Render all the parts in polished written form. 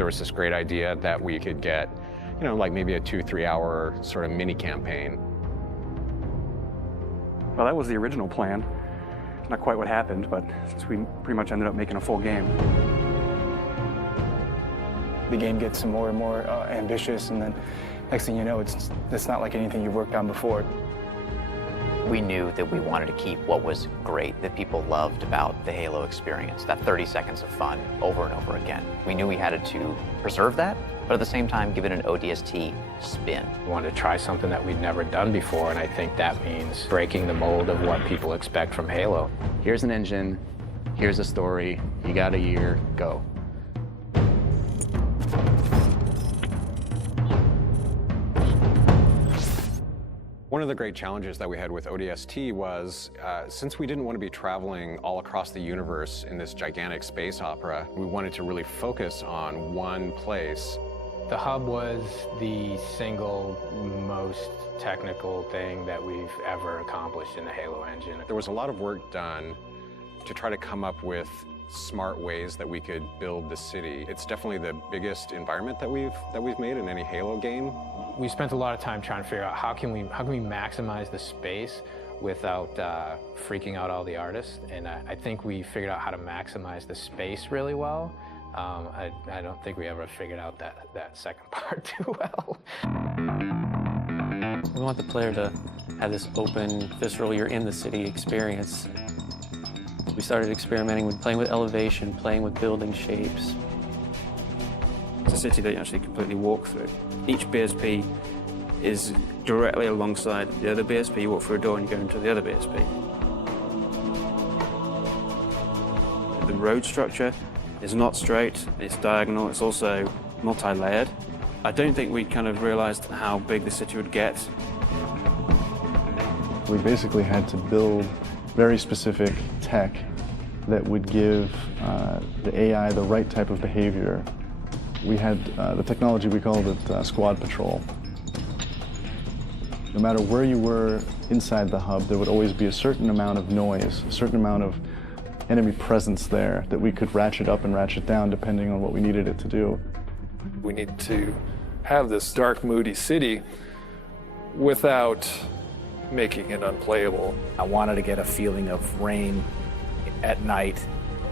there was this great idea that we could get, you know, like maybe a 2-3 hour sort of mini campaign. Well, that was the original plan. Not quite what happened, but since we pretty much ended up making a full game. The game gets more and more ambitious, and then next thing you know, it's not like anything you've worked on before. We knew that we wanted to keep what was great, that people loved about the Halo experience, that 30 seconds of fun over and over again. We knew we had to preserve that, but at the same time give it an ODST spin. We wanted to try something that we'd never done before, and I think that means breaking the mold of what people expect from Halo. Here's an engine, here's a story, you got a year, go. One of the great challenges that we had with ODST was, since we didn't want to be traveling all across the universe in this gigantic space opera, we wanted to really focus on one place. The hub was the single most technical thing that we've ever accomplished in the Halo engine. There was a lot of work done to try to come up with smart ways that we could build the city. It's definitely the biggest environment that we've made in any Halo game. We spent a lot of time trying to figure out how can we maximize the space without freaking out all the artists, and I think we figured out how to maximize the space really well. I don't think we ever figured out that second part too well. We want the player to have this open, visceral, you're in the city experience. We started experimenting with playing with elevation, playing with building shapes. It's a city that you actually completely walk through. Each BSP is directly alongside the other BSP. You walk through a door and you go into the other BSP. The road structure is not straight, it's diagonal, it's also multi-layered. I don't think we kind of realized how big the city would get. We basically had to build very specific tech that would give the AI the right type of behavior. We had the technology, we called it Squad Patrol. No matter where you were inside the hub, there would always be a certain amount of noise, a certain amount of enemy presence there that we could ratchet up and ratchet down depending on what we needed it to do. We need to have this dark, moody city without making it unplayable. I wanted to get a feeling of rain at night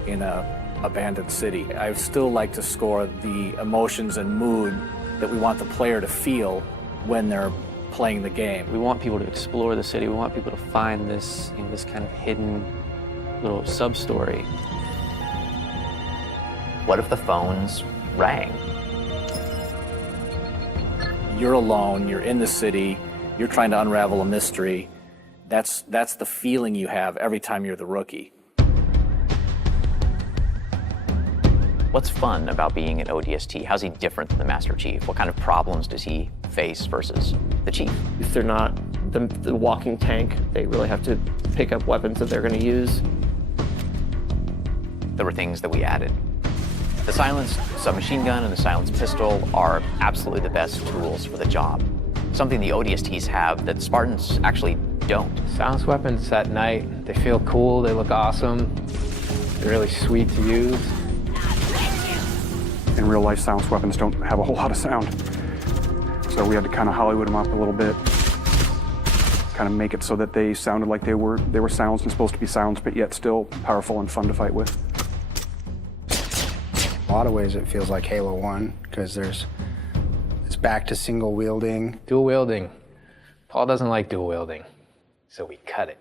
in an abandoned city. I still like to score the emotions and mood that we want the player to feel when they're playing the game. We want people to explore the city. We want people to find this, this kind of hidden little sub-story. What if the phones rang? You're alone, you're in the city, you're trying to unravel a mystery. That's the feeling you have every time you're the rookie. What's fun about being an ODST? How's he different than the Master Chief? What kind of problems does he face versus the Chief? If they're not the walking tank, they really have to pick up weapons that they're going to use. There were things that we added. The silenced submachine gun and the silenced pistol are absolutely the best tools for the job. Something the ODSTs have that Spartans actually don't. Silenced weapons at night, they feel cool, they look awesome, they're really sweet to use. In real life, silenced weapons don't have a whole lot of sound. So we had to kind of Hollywood them up a little bit, kind of make it so that they sounded like they were silenced and supposed to be silenced, but yet still powerful and fun to fight with. In a lot of ways, it feels like Halo 1, because it's back to single wielding. Dual wielding. Paul doesn't like dual wielding, so we cut it.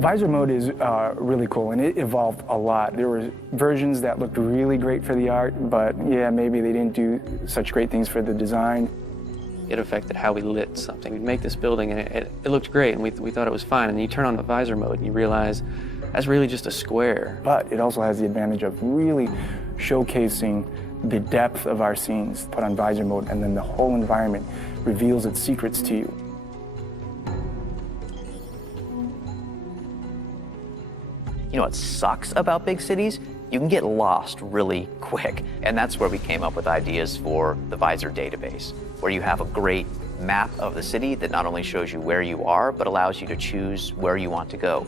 Visor mode is really cool, and it evolved a lot. There were versions that looked really great for the art, but yeah, maybe they didn't do such great things for the design. It affected how we lit something. We'd make this building, and it looked great, and we thought it was fine. And you turn on the visor mode, and you realize that's really just a square. But it also has the advantage of really showcasing the depth of our scenes. Put on visor mode, and then the whole environment reveals its secrets to you. You know what sucks about big cities? You can get lost really quick. And that's where we came up with ideas for the Visor database, where you have a great map of the city that not only shows you where you are, but allows you to choose where you want to go.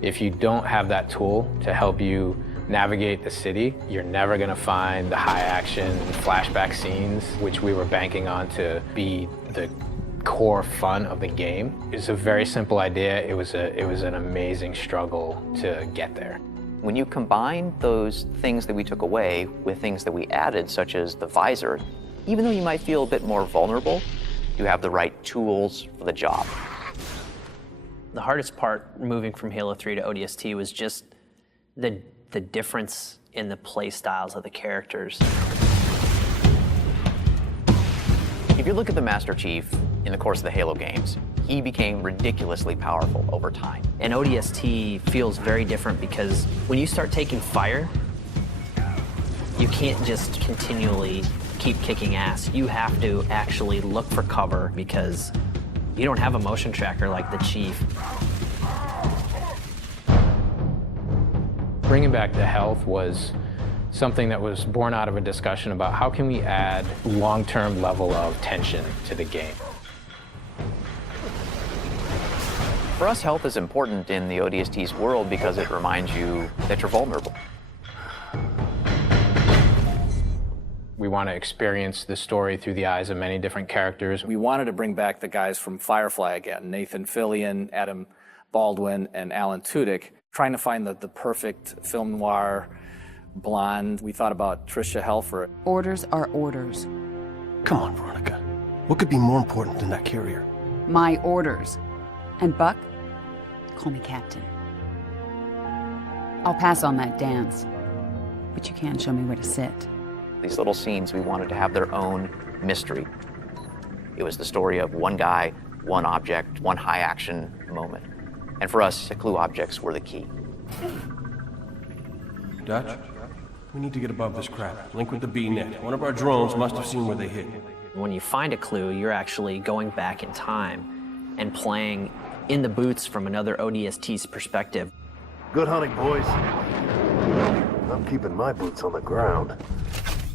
If you don't have that tool to help you navigate the city. You're never going to find the high action flashback scenes, which we were banking on to be the core fun of the game. It's a very simple idea. It was an amazing struggle to get there. When you combine those things that we took away with things that we added, such as the visor, even though you might feel a bit more vulnerable, you have the right tools for the job. The hardest part moving from Halo 3 to ODST was just the difference in the play styles of the characters. If you look at the Master Chief in the course of the Halo games, he became ridiculously powerful over time. And ODST feels very different because when you start taking fire, you can't just continually keep kicking ass. You have to actually look for cover because you don't have a motion tracker like the Chief. Bringing back the health was something that was born out of a discussion about how can we add long-term level of tension to the game. For us, health is important in the ODST's world because it reminds you that you're vulnerable. We want to experience the story through the eyes of many different characters. We wanted to bring back the guys from Firefly again, Nathan Fillion, Adam Baldwin, and Alan Tudyk, trying to find the perfect film noir blonde. We thought about Tricia Helfer. Orders are orders. Come on, Veronica. What could be more important than that carrier? My orders. And Buck, call me Captain. I'll pass on that dance, but you can show me where to sit. These little scenes, we wanted to have their own mystery. It was the story of one guy, one object, one high action moment. And for us, the clue objects were the key. Dutch, we need to get above this crap. Link with the B-net. One of our drones must have seen where they hit. When you find a clue, you're actually going back in time and playing in the boots from another ODST's perspective. Good hunting, boys. I'm keeping my boots on the ground.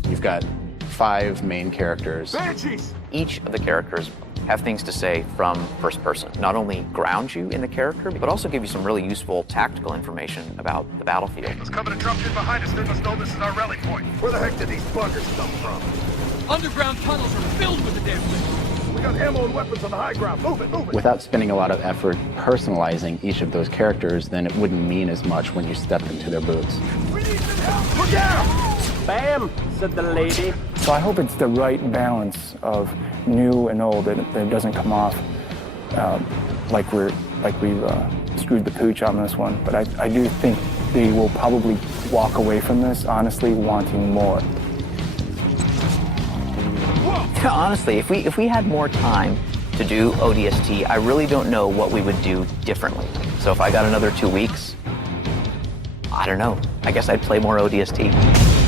You've got 5 main characters. Banshees! Each of the characters have things to say from first person. Not only ground you in the character, but also give you some really useful tactical information about the battlefield. It's coming to drop in behind us. They must know this is our rally point. Where the heck did these buggers come from? Underground tunnels are filled with the damn thing. We got ammo and weapons on the high ground. Move it, move it. Without spending a lot of effort personalizing each of those characters, then it wouldn't mean as much when you stepped into their boots. We need some help. Look out! Bam, said the lady. So I hope it's the right balance of new and old, that it doesn't come off like we've screwed the pooch on this one. But I do think they will probably walk away from this honestly wanting more. Honestly, if we had more time to do ODST, I really don't know what we would do differently. So if I got another 2 weeks, I don't know. I guess I'd play more ODST.